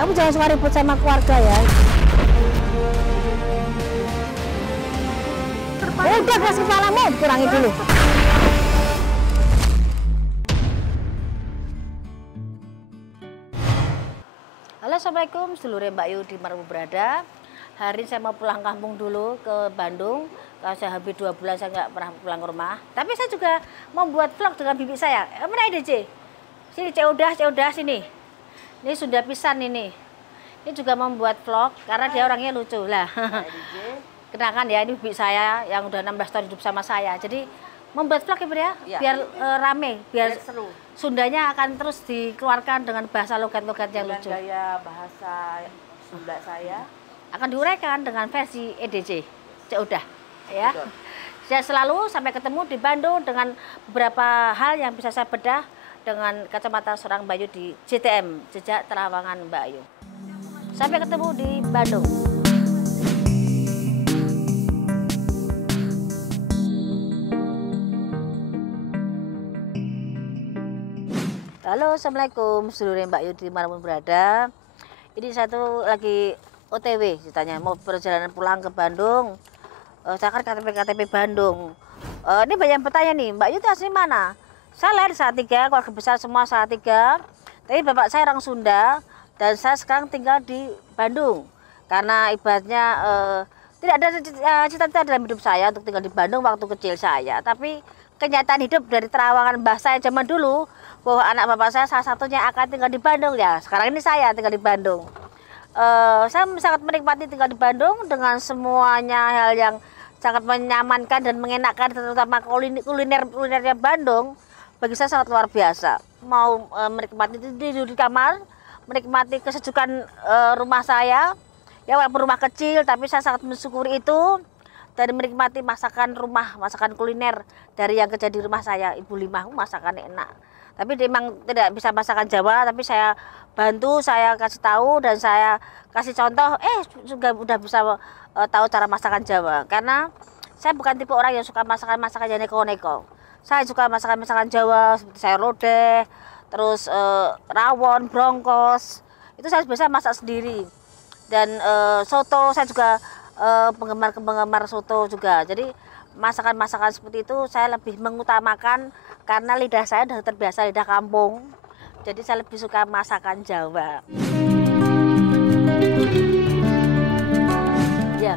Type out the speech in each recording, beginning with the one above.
Kamu jangan suka ribut sama keluarga ya. Udah keras kepalamu, kurangi dulu. Halo, assalamualaikum seluruh Mbak Yu di Marmu Berada. Hari ini saya mau pulang kampung dulu ke Bandung. Kalau saya habis 2 bulan saya nggak pernah pulang ke rumah. Tapi saya juga mau buat vlog dengan bibi saya. Mana ini C? Sini C udah sini. Ini sudah pisan ini. Ini juga membuat vlog karena dia orangnya lucu lah. Kenalkan ya, ini bibi saya yang udah 16 tahun hidup sama saya. Jadi membuat vlog ya, ya. Biar rame, biar seru. Sundanya akan terus dikeluarkan dengan bahasa logat-logat yang lucu. Gaya bahasa Sunda saya akan diuraikan dengan versi EDC. Udah ya. Saya selalu sampai ketemu di Bandung dengan beberapa hal yang bisa saya bedah dengan kacamata seorang Mbak Yu di JTM, Jejak Terawangan Mbak Yu. Sampai ketemu di Bandung. Halo, assalamualaikum seluruh Mbak Yu di Marmu Berada. Ini saya tuh lagi OTW ceritanya, mau perjalanan pulang ke Bandung. Saya kan KTP Bandung. Ini banyak yang bertanya nih, Mbak Yu itu asli mana? Saya lahir Salatiga, keluarga besar semua Salatiga. Tapi bapak saya orang Sunda dan saya sekarang tinggal di Bandung. Karena ibaratnya tidak ada cita-cita dalam hidup saya untuk tinggal di Bandung waktu kecil saya. Tapi kenyataan hidup dari terawangan mbah saya zaman dulu bahwa anak bapak saya salah satunya akan tinggal di Bandung ya. Sekarang ini saya tinggal di Bandung. Saya sangat menikmati tinggal di Bandung dengan semuanya hal yang sangat menyamankan dan mengenakan, terutama kulinernya Bandung. Bagi saya sangat luar biasa. Mau menikmati tidur di kamar, menikmati kesejukan rumah saya. Ya walaupun rumah kecil, tapi saya sangat mensyukuri itu. Dan menikmati masakan rumah, masakan kuliner dari yang kerja di rumah saya, Ibu Limah, masakan enak. Tapi memang tidak bisa masakan Jawa, tapi saya bantu, saya kasih tahu dan saya kasih contoh. Juga udah bisa tahu cara masakan Jawa. Karena saya bukan tipe orang yang suka masakan yang neko-neko. Saya suka masakan Jawa seperti sayur lodeh, terus rawon, brongkos. Itu saya biasa masak sendiri. Dan soto saya juga penggemar soto juga. Jadi masakan-masakan seperti itu saya lebih mengutamakan karena lidah saya sudah terbiasa lidah kampung. Jadi saya lebih suka masakan Jawa. Ya,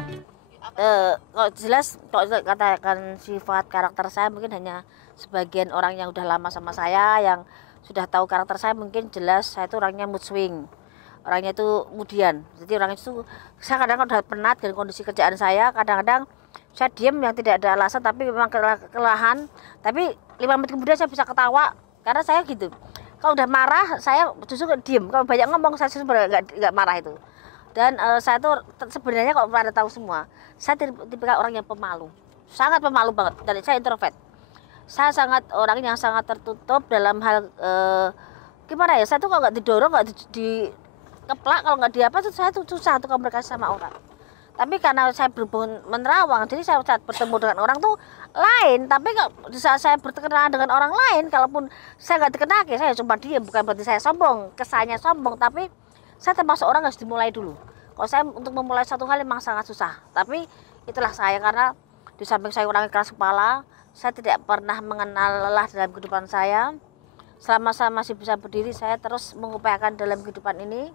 kok jelas kok katakan sifat karakter saya mungkin hanya sebagian orang yang udah lama sama saya yang sudah tahu karakter saya mungkin jelas saya itu orangnya mood swing. Orangnya itu kemudian, jadi orangnya itu saya kadang-kadang udah penat dengan kondisi kerjaan saya, kadang-kadang saya diam yang tidak ada alasan tapi memang kelelahan, tapi 5 menit kemudian saya bisa ketawa karena saya gitu. Kalau udah marah saya justru diam, kalau banyak ngomong saya sebenarnya nggak marah itu. Dan saya tuh sebenarnya kalau pada tahu semua, saya tipe orang yang pemalu, sangat pemalu banget, dan saya introvert. Saya sangat orang yang sangat tertutup dalam hal gimana ya, saya tuh kalau nggak didorong, nggak keplak, kalau nggak diapa tuh saya tuh susah untuk komunikasi sama orang. Tapi karena saya berhubungan menerawang, jadi saya saat bertemu dengan orang tuh lain. Tapi saat saya berkenalan dengan orang lain, kalaupun saya nggak dikenal, saya cuma diam. Bukan berarti saya sombong, kesannya sombong, tapi saya termasuk orang harus dimulai dulu. Kalau saya untuk memulai satu hal memang sangat susah. Tapi itulah saya, karena di samping saya orang keras kepala, saya tidak pernah mengenal lelah dalam kehidupan saya. Selama saya masih bisa berdiri, saya terus mengupayakan dalam kehidupan ini.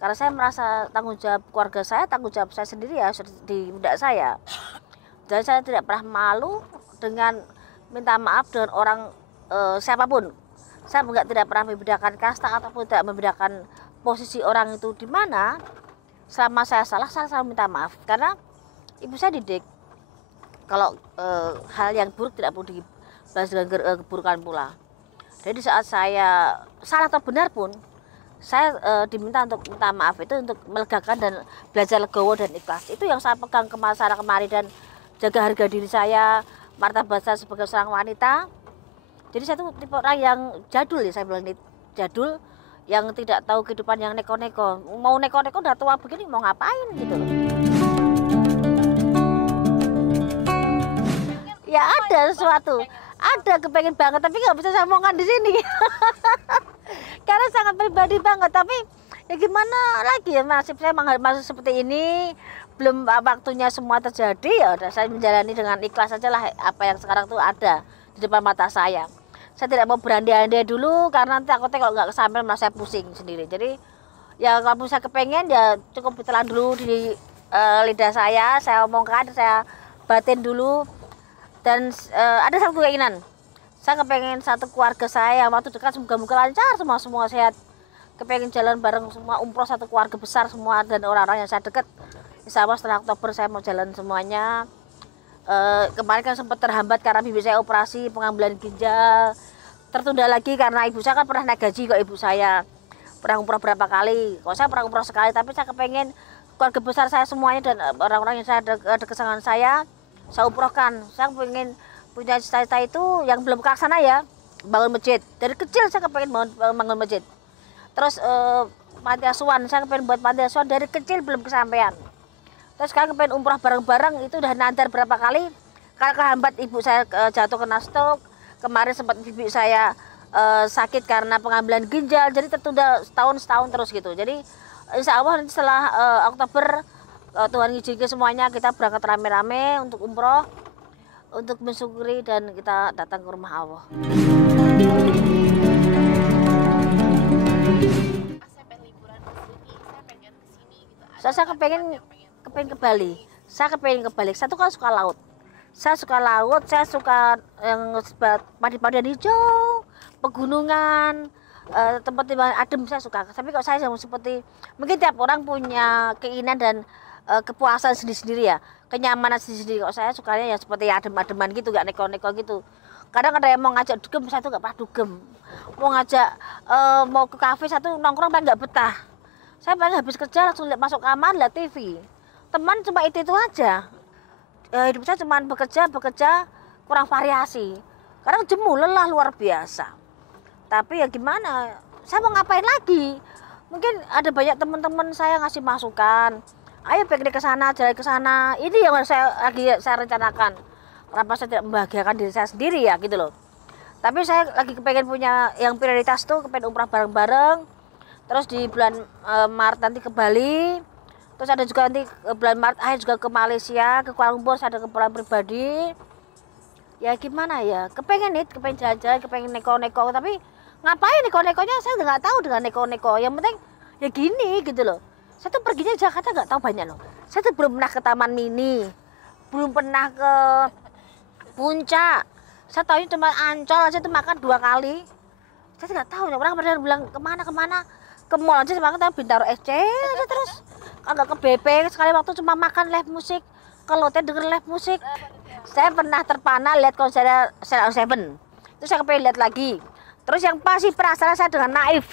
Karena saya merasa tanggung jawab keluarga saya, tanggung jawab saya sendiri ya di pundak saya. Dan saya tidak pernah malu dengan minta maaf dengan orang siapapun. Saya tidak pernah membedakan kasta ataupun tidak membedakan posisi orang itu di mana. Selama saya salah, saya selalu minta maaf. Karena ibu saya didik, kalau hal yang buruk tidak perlu dibalas dengan keburukan pula. Jadi saat saya salah atau benar pun, saya diminta untuk minta maaf itu untuk melegakan dan belajar legowo dan ikhlas. Itu yang saya pegang ke sana kemari dan jaga harga diri saya, martabat saya sebagai seorang wanita. Jadi saya tuh tipe orang yang jadul ya, saya bilang ini jadul, yang tidak tahu kehidupan yang neko-neko. Mau neko-neko udah tua begini mau ngapain gitu loh. Ya ada sesuatu, ada kepengen banget tapi nggak bisa saya omongkan di sini. Karena sangat pribadi banget, tapi Ya gimana lagi ya, nasib saya masih seperti ini, belum waktunya semua terjadi, ya udah saya menjalani dengan ikhlas saja lah apa yang sekarang tuh ada di depan mata saya. Saya tidak mau berandai-andai dulu karena nanti takutnya kalau nggak kesampaian malah saya pusing sendiri. Jadi ya kalau saya kepengen ya cukup ditelan dulu di lidah saya omongkan, saya batin dulu. Dan ada satu keinginan, saya kepengen satu keluarga saya yang waktu dekat semoga-moga lancar semua sehat. Kepengen jalan bareng semua umroh satu keluarga besar semua dan orang-orang yang saya dekat. Insya Allah setelah Oktober saya mau jalan semuanya. Kemarin kan sempat terhambat karena bibi saya operasi pengambilan ginjal, tertunda lagi karena ibu saya kan pernah naik gaji kok, ibu saya pernah umroh berapa kali, kok saya pernah umroh sekali, tapi saya kepengen keluarga besar saya semuanya dan orang-orang yang saya dekat dengan saya umrohkan. Saya pengen punya cita-cita itu yang belum kelaksana ya, bangun masjid. Dari kecil saya kepengen bangun masjid. Terus panti asuhan, saya kepengen buat panti asuhan dari kecil belum kesampaian. Terus sekarang kepengen umroh bareng-bareng, itu udah nandar berapa kali. Kalau kehambat ibu saya jatuh kena stroke, kemarin sempat ibu saya sakit karena pengambilan ginjal, jadi tertunda setahun terus gitu. Jadi insya Allah nanti setelah Oktober Tuhan izinkan semuanya kita berangkat rame-rame untuk umroh, untuk mensyukuri dan kita datang ke rumah Allah. Saya kepengen ke Bali. Saya kepengen ke Bali. Saya tuh kan suka laut. Saya suka yang padi-padian hijau, pegunungan, tempat-tempat adem saya suka. Tapi kok saya seperti mungkin tiap orang punya keinginan dan kepuasan sendiri-sendiri ya, kenyamanan sendiri. Kok saya sukanya ya seperti adem-ademan gitu, gak neko-neko gitu. Kadang ada yang mau ngajak dugem, saya tuh gak pernah dugem. Mau ngajak mau ke kafe, satu nongkrong paling gak betah. Saya paling habis kerja langsung masuk kamar lihat TV. Teman cuma itu aja. Hidup saya cuma bekerja, kurang variasi. Kadang jemu, lelah luar biasa. Tapi ya gimana? Saya mau ngapain lagi? Mungkin ada banyak teman-teman saya ngasih masukan. Ayo pergi ke sana, jalan ke sana. Ini yang saya rencanakan. Kenapa saya tidak membahagiakan diri saya sendiri ya gitu loh. Tapi saya lagi kepengen punya yang prioritas tuh, kepengen umrah bareng-bareng. Terus di bulan Maret nanti ke Bali. Terus ada juga nanti bulan Maret akhir juga ke Malaysia, ke Kuala Lumpur, saya ada keperluan pribadi. Ya gimana ya, kepengen jalan-jalan, kepengen neko-neko. Tapi ngapain neko-nekonya saya nggak tahu dengan neko-neko. Yang penting ya gini gitu loh. Saya tuh perginya Jakarta nggak tahu banyak loh. Saya tuh belum pernah ke Taman Mini, belum pernah ke Puncak. Saya tahunya cuma Ancol aja tuh makan 2 kali. Saya nggak tahu, orang pada bilang kemana ke mall aja makan, tapi Bintaro SC aja terus. Kalau ke BP sekali waktu cuma makan live musik, ke lote denger live musik. Saya pernah terpana lihat konser Sheila on 7. Terus saya pengen lihat lagi. Terus yang pasti penasaran saya dengan Naif.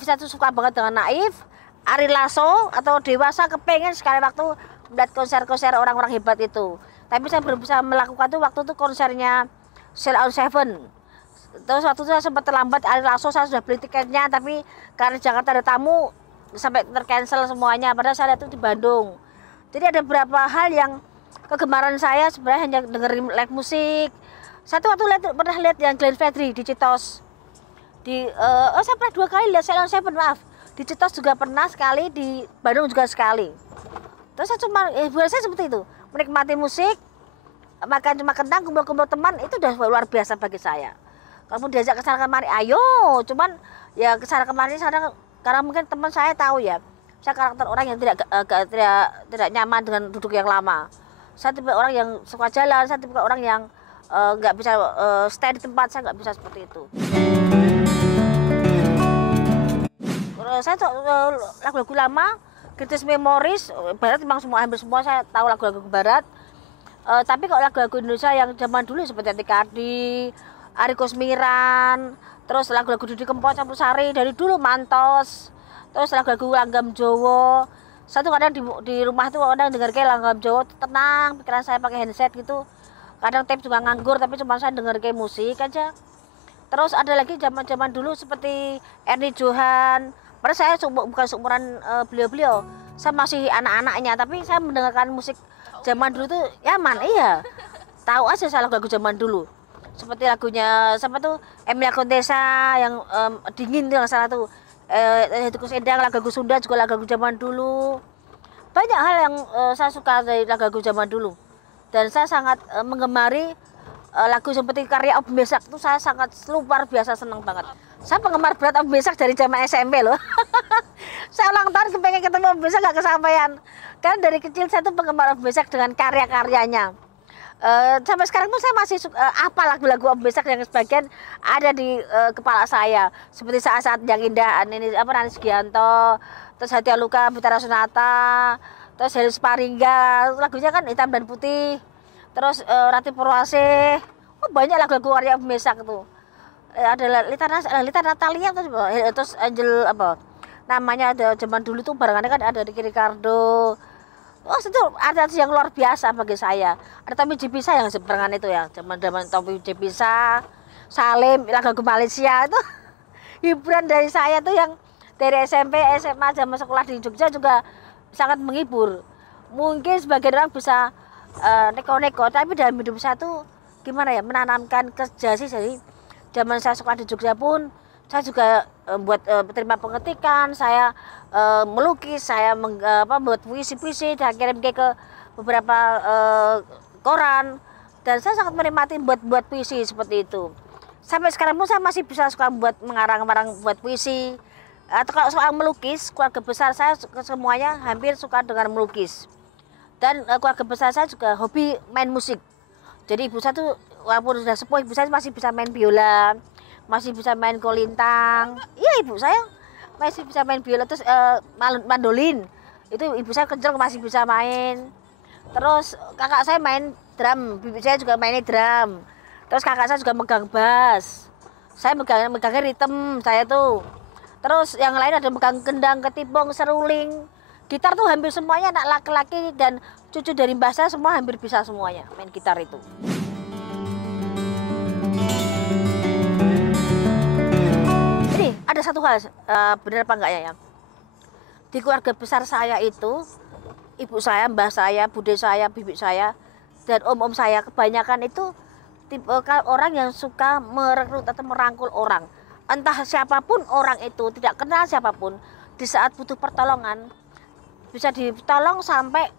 Saya tuh suka banget dengan Naif. Ari Lasso atau Dewasa, kepengen sekali waktu melihat konser-konser orang-orang hebat itu. Tapi saya belum bisa melakukan tuh waktu itu konsernya Sheila on 7. Terus waktu itu saya sempat terlambat, Ari Lasso saya sudah beli tiketnya, tapi karena Jakarta ada tamu sampai tercancel semuanya. Padahal saya lihat itu di Bandung. Jadi ada beberapa hal yang kegemaran saya sebenarnya hanya dengerin live musik. Saya tuh waktu pernah lihat yang Glenn Fredly di Citos. Saya pernah 2 kali lihat Sheila on 7, maaf. Di Citos juga pernah sekali, di Bandung juga sekali. Terus saya cuma buat saya seperti itu, menikmati musik, makan cuma kentang, kumpul-kumpul teman, itu udah luar biasa bagi saya. Kalau diajak ke sana kemari, ayo. Cuman ya ke sana kemari karena mungkin teman saya tahu ya, saya karakter orang yang tidak nyaman dengan duduk yang lama. Saya tipe orang yang suka jalan, saya tipe orang yang nggak bisa stay di tempat, saya nggak bisa seperti itu. Saya lagu-lagu lama, Greatest Memories, Barat memang hampir semua saya tahu lagu-lagu Barat. Tapi kalau lagu-lagu Indonesia yang zaman dulu seperti Atikadi, Ari Kusmiran, terus lagu-lagu Didi Kempot, Campurasari dari dulu, Mantos, terus lagu-lagu Langgam Jowo. Saya tuh kadang di rumah tuh kadang denger kayak Langgam Jowo, tenang, pikiran saya pakai handset gitu. Kadang tape juga nganggur, tapi cuma saya denger kayak musik aja. Terus ada lagi zaman-zaman dulu seperti Ernie Johan. Padahal saya bukan seumuran beliau-beliau, saya masih anak-anaknya, tapi saya mendengarkan musik zaman dulu tuh nyaman, iya. Tahu aja saya lagu-lagu zaman dulu. Seperti lagunya siapa tuh, Emilia Contessa yang dingin tuh, salah tuh. Tikus Endang, lagu Sunda juga lagu zaman dulu. Banyak hal yang saya suka dari lagu zaman dulu. Dan saya sangat menggemari lagu seperti karya Om Besak itu saya sangat luar biasa senang banget. Saya penggemar berat Om Besak dari zaman SMP loh. Saya ulang tahun kepengen ketemu Om Besak gak kesampaian. Karena dari kecil saya tuh penggemar Om Besak dengan karya-karyanya. Sampai sekarang tuh saya masih apa lagu-lagu Om Besak yang sebagian ada di kepala saya. Seperti Saat-Saat Yang Indah, ini apa Nani Sugianto, terus Hati Luka, Bintara Sonata, terus Helis Paringga, lagunya kan hitam dan putih. Terus Rati Purwasih, banyak lagu-lagu karya Om Besak tuh. Ada Lita Natalia terus Angel apa namanya, ada zaman dulu tuh barengannya kan ada Ricky Ricardo. Itu artis yang luar biasa bagi saya. Ada Tommy Jepisa yang barengan itu ya, zaman Tommy Jepisa, Salim, lagu Malaysia itu hiburan dari saya tuh yang dari SMP, SMA, zaman sekolah di Jogja juga sangat menghibur. Mungkin sebagian orang bisa neko-neko, tapi dalam hidup saya tuh gimana ya, menanamkan kerja sih. Jadi zaman saya sekolah di Jogja pun saya juga buat terima pengetikan, saya melukis, saya buat puisi-puisi dan kirim ke beberapa koran, dan saya sangat menikmati buat puisi seperti itu. Sampai sekarang pun saya masih bisa suka buat mengarang-arang buat puisi. Atau kalau soal melukis, keluarga besar saya semuanya hampir suka dengan melukis. Dan keluarga besar saya juga hobi main musik. Jadi ibu saya tuh walaupun sudah sepuh, ibu saya masih bisa main biola, masih bisa main kolintang. Iya, ibu saya masih bisa main biola, terus mandolin. Itu ibu saya kenceng masih bisa main. Terus kakak saya main drum, bibi saya juga main drum. Terus kakak saya juga megang bass. Saya megangnya ritme saya tuh. Terus yang lain ada megang kendang, ketipung, seruling. Gitar tuh hampir semuanya anak laki-laki dan cucu dari mbah saya semua hampir bisa semuanya main gitar itu. Ini ada satu hal, benar apa enggak ya? Di keluarga besar saya itu, ibu saya, mbah saya, bude saya, bibi saya, dan om-om saya kebanyakan itu tipe orang yang suka merekrut atau merangkul orang. Entah siapapun orang itu, tidak kenal siapapun, di saat butuh pertolongan bisa ditolong sampai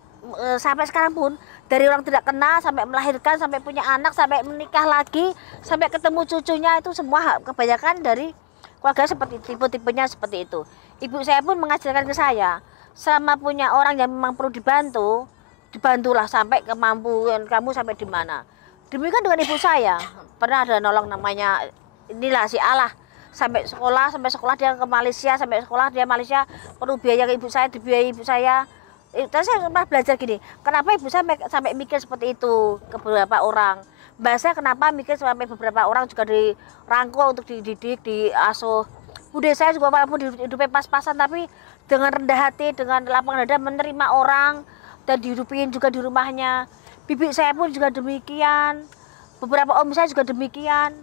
sekarang pun, dari orang tidak kenal sampai melahirkan, sampai punya anak, sampai menikah lagi, sampai ketemu cucunya, itu semua kebanyakan dari keluarga seperti tipe-tipenya seperti itu. Ibu saya pun mengajarkan ke saya, selama punya orang yang memang perlu dibantu, dibantulah sampai kemampuan kamu sampai di mana. Demikian dengan ibu saya, pernah ada nolong namanya inilah si Allah. Sampai sekolah dia ke Malaysia, sampai sekolah dia Malaysia perlu biaya ke ibu saya, dibiayai ibu saya. Terus saya pernah belajar gini, kenapa ibu saya sampai mikir seperti itu ke beberapa orang. Mbak saya kenapa mikir sampai beberapa orang juga dirangkul untuk dididik, diasuh. Bude saya juga walaupun hidupnya pas-pasan tapi dengan rendah hati, dengan lapang dada menerima orang dan dihidupin juga di rumahnya. Bibi saya pun juga demikian, beberapa om saya juga demikian,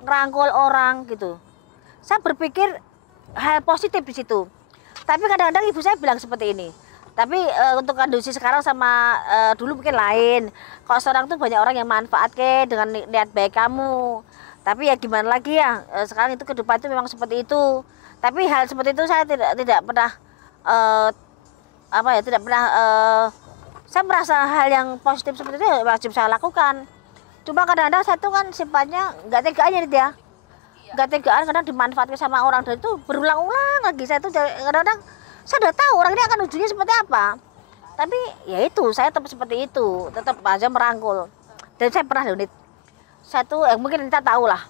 ngerangkul orang gitu. Saya berpikir hal positif di situ. Tapi kadang-kadang ibu saya bilang seperti ini. Tapi untuk kondisi sekarang sama dulu mungkin lain. Kalau seorang tuh banyak orang yang manfaat dengan niat baik kamu. Tapi ya gimana lagi ya, sekarang itu ke depan itu memang seperti itu. Tapi hal seperti itu saya tidak pernah tidak pernah saya merasa hal yang positif seperti itu wajib saya lakukan. Cuma kadang-kadang saya tuh kan sifatnya nggak tegaan ya dia. Nggak tegaan, kadang dimanfaatkan sama orang, dan itu berulang-ulang lagi. Saya tuh kadang-kadang saya udah tahu orang ini akan ujungnya seperti apa, tapi ya itu saya tetap seperti itu, tetap aja merangkul. Dan saya pernah unit saya tuh mungkin kita tahu lah,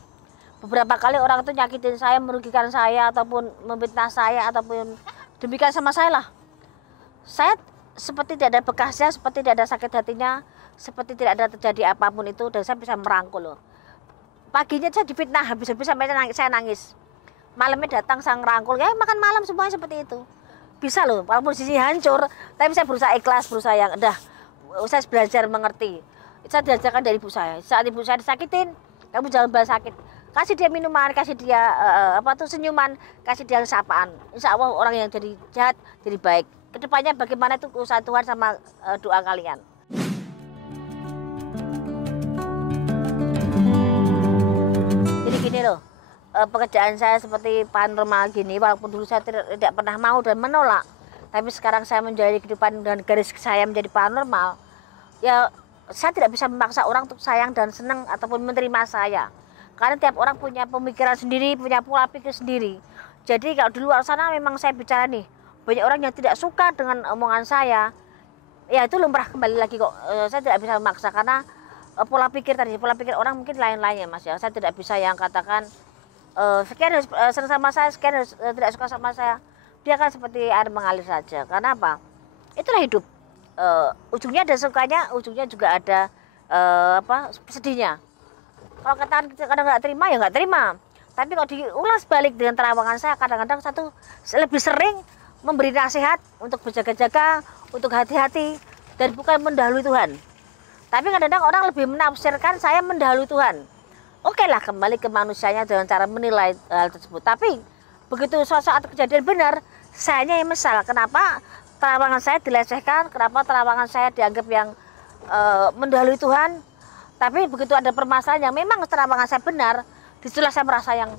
beberapa kali orang itu nyakitin saya, merugikan saya, ataupun memfitnah saya, ataupun demikian sama saya lah. Saya seperti tidak ada bekasnya, seperti tidak ada sakit hatinya, seperti tidak ada terjadi apapun itu, dan saya bisa merangkul loh. Paginya saya difitnah habis-habis sampai saya nangis. Malamnya datang sang rangkul, ya makan malam semuanya seperti itu. Bisa loh, walaupun sisi hancur, tapi saya berusaha ikhlas, berusaha yang saya belajar mengerti. Saya diajarkan dari ibu saya. Saat ibu saya disakitin, kamu jangan balas sakit. Kasih dia minuman, kasih dia senyuman, kasih dia sapaan. Insya Allah orang yang jadi jahat jadi baik. Kedepannya bagaimana itu usaha Tuhan sama doa kalian. Jadi gini loh, pekerjaan saya seperti paranormal gini, walaupun dulu saya tidak pernah mau dan menolak, tapi sekarang saya menjalani kehidupan dan garis saya menjadi paranormal, ya saya tidak bisa memaksa orang untuk sayang dan senang ataupun menerima saya. Karena tiap orang punya pemikiran sendiri, punya pola pikir sendiri. Jadi kalau di luar sana memang saya bicara nih, banyak orang yang tidak suka dengan omongan saya. Ya itu lumrah kembali lagi kok. Saya tidak bisa memaksa karena pola pikir orang mungkin lain-lain ya Mas ya. Saya tidak bisa yang katakan sekian harus senang sama saya, sekian harus tidak suka sama saya. Dia kan seperti air mengalir saja. Karena apa? Itulah hidup. Ujungnya ada sukanya, ujungnya juga ada sedihnya. Kalau katakan kadang nggak terima ya nggak terima. Tapi kalau diulas balik dengan terawangan saya, kadang-kadang satu lebih sering memberi nasihat untuk berjaga-jaga, untuk hati-hati dan bukan mendahului Tuhan. Tapi kadang-kadang orang lebih menafsirkan saya mendahului Tuhan. Oke lah, kembali ke manusianya dengan cara menilai hal tersebut. Tapi begitu saat kejadian benar, sayanya yang mesal. Kenapa terawangan saya dilecehkan? Kenapa terawangan saya dianggap yang mendahului Tuhan? Tapi begitu ada permasalahan yang memang terawangan saya benar, disitulah saya merasa yang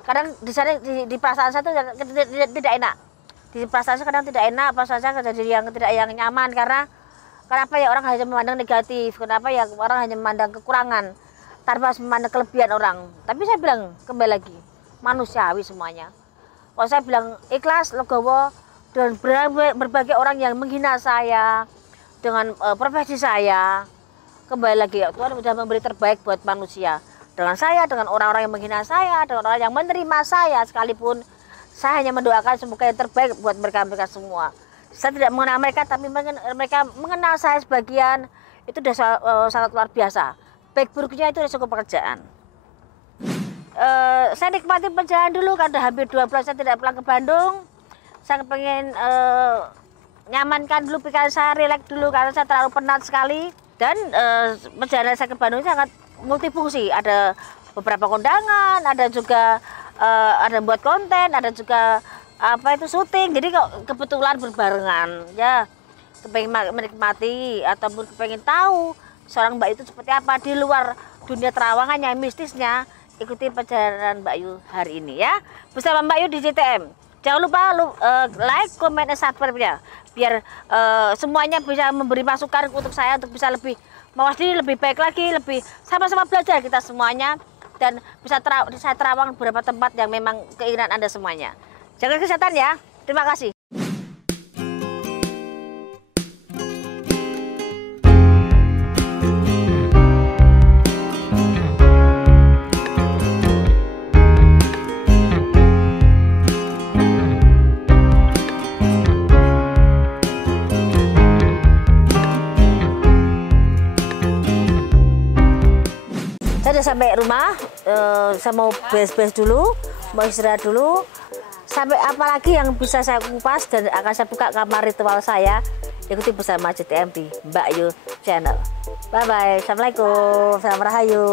kadang di sana di perasaan saya itu tidak enak. Di perasaan saya kadang tidak enak, perasaan saya jadi yang tidak yang nyaman karena kenapa ya orang hanya memandang negatif, kenapa ya orang hanya memandang kekurangan tanpa memandang kelebihan orang. Tapi saya bilang kembali lagi, manusiawi semuanya. Kalau saya bilang ikhlas, legowo, dan berbagai orang yang menghina saya dengan profesi saya, kembali lagi ya, Tuhan sudah memberi terbaik buat manusia. Dengan saya, dengan orang-orang yang menghina saya, dengan orang yang menerima saya sekalipun, saya hanya mendoakan semoga yang terbaik buat mereka semua. Saya tidak mengenal mereka, tapi mereka mengenal saya sebagian. Itu sudah sangat luar biasa. Baik buruknya itu resiko pekerjaan. Saya nikmati perjalanan dulu karena hampir 2 bulan saya tidak pulang ke Bandung. Saya pengen nyamankan dulu pikiran saya, rileks dulu karena saya terlalu penat sekali. Dan perjalanan saya ke Bandung sangat multifungsi. Ada beberapa kondangan, ada juga ada buat konten, ada juga syuting. Jadi kok kebetulan berbarengan ya, kepengen menikmati ataupun kepengen tahu seorang Mbak itu seperti apa di luar dunia terawangannya, mistisnya. Ikuti perjalanan Mbak Yu hari ini ya, bersama Mbak Yu di JTM. Jangan lupa like, comment, dan subscribe ya, biar semuanya bisa memberi masukan untuk saya untuk bisa lebih mawas diri, lebih baik lagi, lebih sama-sama belajar kita semuanya. Dan bisa saya terawang beberapa tempat yang memang keinginan Anda semuanya. Jaga kesehatan ya. Terima kasih. Sampai rumah, saya mau beres-beres dulu, mau istirahat dulu. Sampai apalagi yang bisa saya kupas dan akan saya buka kamar ritual saya. Ikuti bersama JTM di Mbak Yu Channel. Bye bye, assalamualaikum, salam rahayu.